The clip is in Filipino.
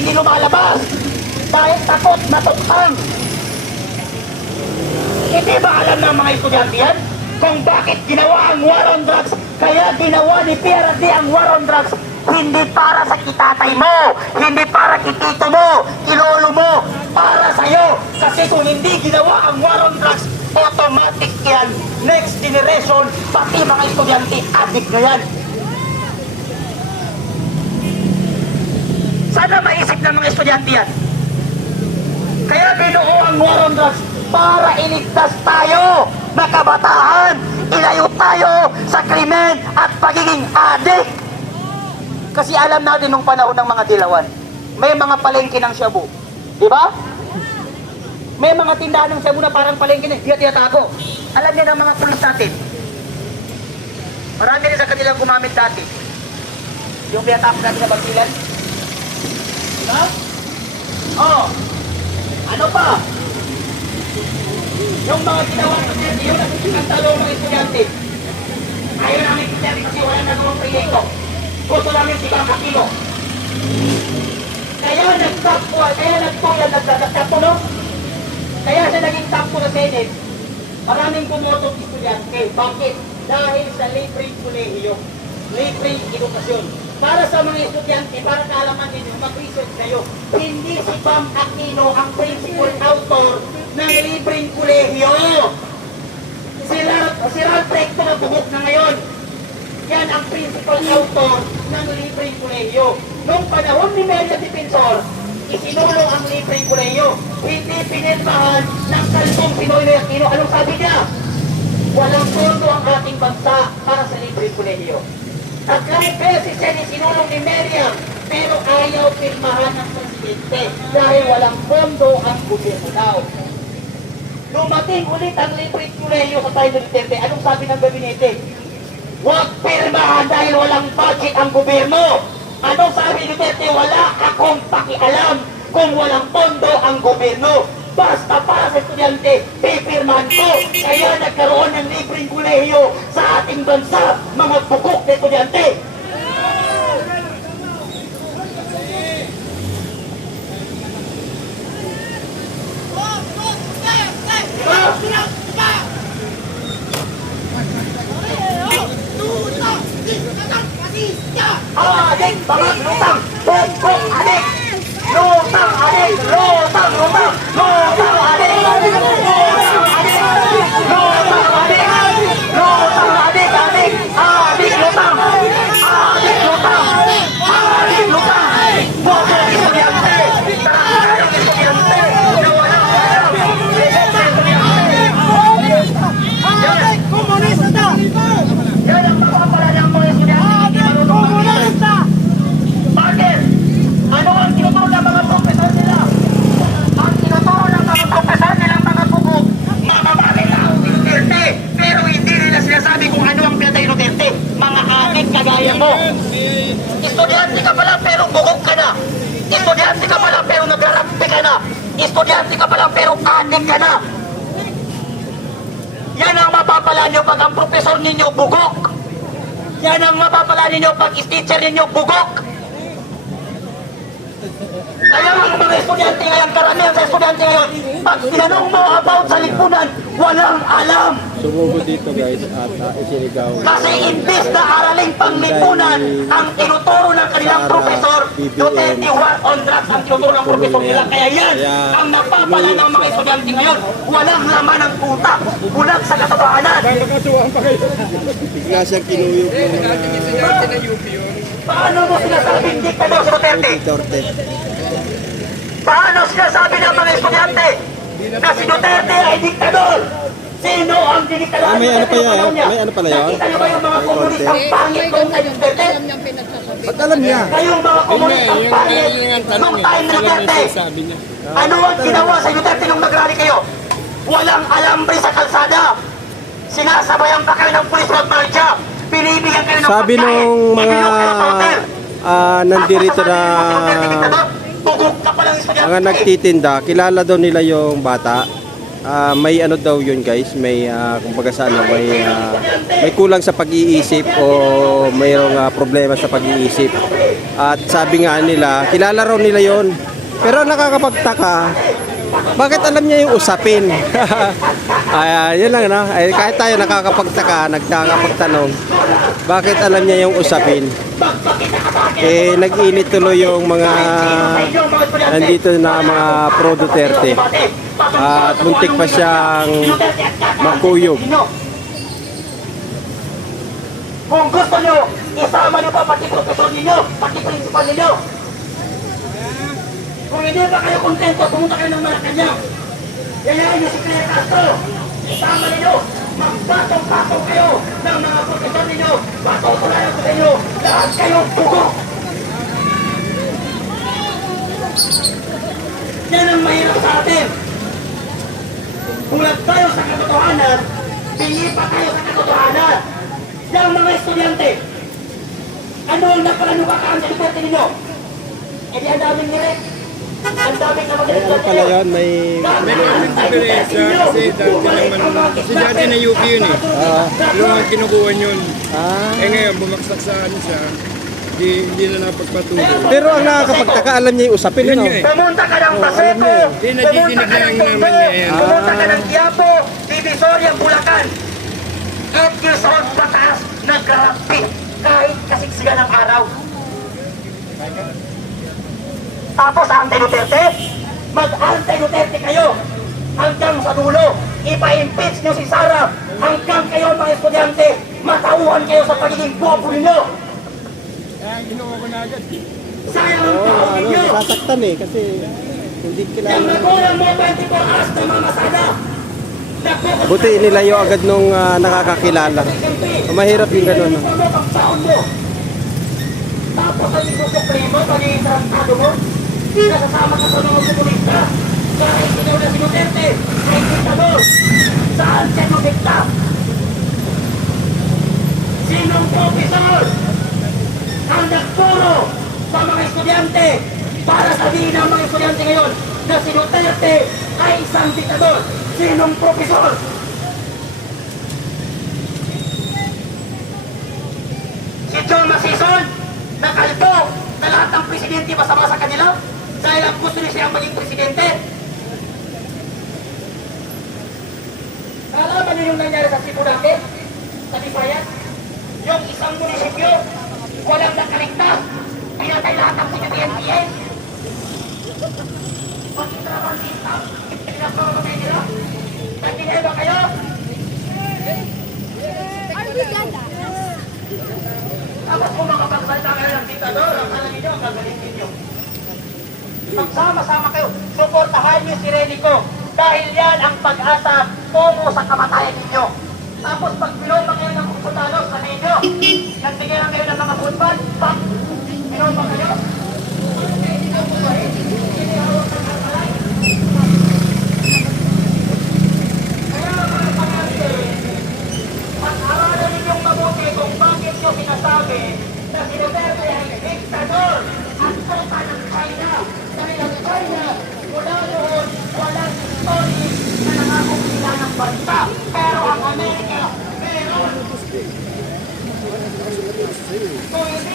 hindi lumalabas dahil takot natukhang. Hindi ba alam ng mga estudyante yan kung bakit ginawa ang war on drugs? Kaya ginawa ni PRD ang war on drugs hindi para sa kitatay mo, hindi para kitito mo, kilolo mo, para sa'yo. Kasi kung hindi ginawa ang war on drugs, automatic yan, next generation, pati mga estudyante, adik na yan. Sana maisip ng mga estudyante yan. Kaya binuo ang war on drugs para iligtas tayo na kabataan, ilayo tayo sa krimen at pagiging adik. Kasi alam natin nung panahon ng mga dilawan, may mga palengke ng shabu. Di ba? May mga tindahan ng shabu na parang palengke na hindi tinatago. Alam niyo ng mga pulis natin. Marami rin sa kanilang gumamit dati. Yung pinatapos natin na bagsilan. Diba? Oh. Ano pa? Yung mga ginawa ng estudyante, yung ang talong mga estudyante. Ayaw namin estudyante kasi wala nagawang proyekto. Gusto namin sigang kakilo. Kaya nagtapo, kaya nagtapo, no? Kaya siya naging tapo sa Senate. Maraming pumotong estudyante. Bakit? Dahil sa libreng kolehiyo, libreng edukasyon. Para sa mga estudyante, para kaalaman ninyo, mag-research kayo. Hindi si Bam Aquino ang principal author ng libreng kolehiyo. Si Ralph Recto na buhok na ngayon. Yan ang principal author ng libreng kolehiyo. Noong panahon ni Melia Defensor, isinulong ang libreng kolehiyo. Hindi pinirmahan ng Kalbong Pinoy na Aquino. Anong sabi niya? Walang pondo ang ating bansa para sa libreng kolehiyo. At kahit beses yan isinulong ni Melia, pero ayaw pirmahan ng presidente dahil walang pondo ang gobyerno daw. Lumating ulit ang libreng kolehiyo sa tayo ng Duterte. Anong sabi ng gabinete? Huwag pirmahan dahil walang budget ang gobyerno. Anong sabi ni Duterte? Wala akong pakialam kung walang pondo ang gobyerno. Basta para sa estudyante, pipirmahan ko. Kaya nagkaroon ng libreng kolehiyo sa ating bansa, mga bukok na estudyante. Adik, bangat, lutang, bukok, adik. Lutang, adik, lutang, lutang, lutang, adik. Lutang, adik, lutang, adik. Lutang, adik, adik. Adik, lutang. Adik, lutang. Adik, lutang. Bukok estudyante. Tarang-tarang estudyante. Adik, komunista! Yan ang mapapala ng mga estudyante. Komunista! Bakit? Ano ang tinuturo ng mga profesor nila? Ang tinuturo ng mga profesor nilang mga bukog, mamamali na ang Duterte. Pero hindi nila sinasabi kung ano ang pinatay Duterte. Mga adik kagaya mo. Estudyante ka pala pero bukog ka na. Estudyante ka pala pero nagrarampi ka na. Estudyante ka pala pero adik ka na. Yan ang mapapala nyo pag ang profesor ninyo bugok. Yan ang mapapala ninyo pag teacher ninyo bugok. Kaya ang mga estudyante ngayon, karamihan sa estudyante ngayon, pag tinanong mo about sa lipunan, walang alam. Sumugod dito guys at isinigaw. Kasi imbis na araling panglipunan ang tinuturo ng kanilang profesor, Duterte war on drugs ang tinuturo ng profesor nila. Kaya yan ang napapala ng mga estudyante ngayon. Walang laman ng utak, bulag sa katotohanan. Bigla siyang kinuyog yung mga Paano mo sinasabing diktador si Duterte? Duterte. Paano sinasabi ng mga estudyante na si Duterte ay diktador? Sino ang diniktador? May ano pa yan? May ano pala yun? Nakita niyo ba yung mga komunistang pangit nung kay Duterte? Ba't alam niya? Kayong mga komunistang pangit nung time ni Duterte. Ano ang ginawa sa Duterte nung nagrally kayo? Walang alambre sa kalsada. Sinasabayan pa kayo ng pulis magmarcha. Binibigyan kayo ng Sabi pagkain. nung mga Ibinok kayo sa hotel. nandirito na Bugok ka palang estudyante. mga nagtitinda, kilala daw nila yung bata. May ano daw yun guys, may kumbaga sa ano, may kulang sa pag-iisip o mayroong problema sa pag-iisip. At sabi nga nila, kilala raw nila yon. Pero nakakapagtaka, bakit alam niya yung usapin? Ay, yun lang, no? Ay, kahit tayo nakakapagtaka, nagkakapagtanong, bakit alam niya yung usapin? Eh, nag-init tuloy yung mga nandito na mga pro Duterte. At muntik pa siyang makuyog. Kung gusto nyo, isama nyo pa pati profesor ninyo, pati principal ninyo. Kung hindi ba kayo kontento, pumunta kayo ng Malacanang. Yayain nyo si Claire Castro. Isama ninyo, magpatong-patong kayo ng mga profesor ninyo. Patutulayan ko sa inyo, lahat kayong bugo. Yan ang mahirap sa atin. Bulag tayo sa katotohanan, pingi pa tayo sa katotohanan. Yung mga estudyante, ano ang napalanukakaan sa liberte ninyo? E di ang daming nire. Ang daming na Kaya ano pala yun, may... May diferensya kasi dati naman, si dati na UP yun eh. Yung ang kinukuha yun. Eh ngayon, bumagsak sa ano siya, hindi na napagpatuloy. Pero ang nakakapagtaka, alam niya yung usapin, Yun no? nga eh. pumunta ka ng Paseco, Hindi, nadidinig na lang naman ngayon. pumunta ka ng Quiapo, Divisoria, Bulacan. 8 years old pataas, nagkarapi kahit kasiksigan ng araw. Tapos anti-Duterte, mag-anti-Duterte kayo hanggang sa dulo. Ipa-impeach nyo si Sara hanggang kayo mga estudyante, matauhan kayo sa pagiging bobo ninyo. Sayang ang tao Ano, ninyo. sasaktan eh, kasi hindi Yung kilala. magulang mo 24 hours na mamasada. Buti inilayo agad nung nakakakilala. Mahirap yung ganun. No? Tapos ang isusupremo, pagiging tarantado mo, nasasama ka sa mga komunista. Kahit ikaw na si Duterte, kahit diktador, saan siya nagdikta? Sinong profesor ang nagturo sa mga estudyante para sabihin ng mga estudyante ngayon na si Duterte ay isang diktador? Sinong profesor? Si John Masison, nakalito na lahat ng presidente masama sa kanila dahil ang gusto niya siyang maging presidente. Alam niyo yung nangyari sa Cebu dati? Sa Visayas? Yung isang munisipyo, walang nakaligtas. Pinatay lahat ng PNPA. Pagkita ang sistem, pinapakamatay nila. Nagpinay ba kayo? Tapos kung makapagsalita kayo ng diktador, ang alam niyo, ang gagaling ninyo. Magsama-sama kayo, suportahan niyo si Renico dahil yan ang pag-asa tungo sa kamatayan ninyo. Tapos pag pinoma kayo ng kumputalos sa ninyo, nagbigyan kayo ng mga football, pag pinoma kayo, pag-aralan ninyong mabuti kung bakit nyo sinasabi na si Duterte ay diktador at kota ng China. Dahil ang China, mula noon, walang story na nangakukila ng bansa. Pero ang Amerika, meron. Kung hindi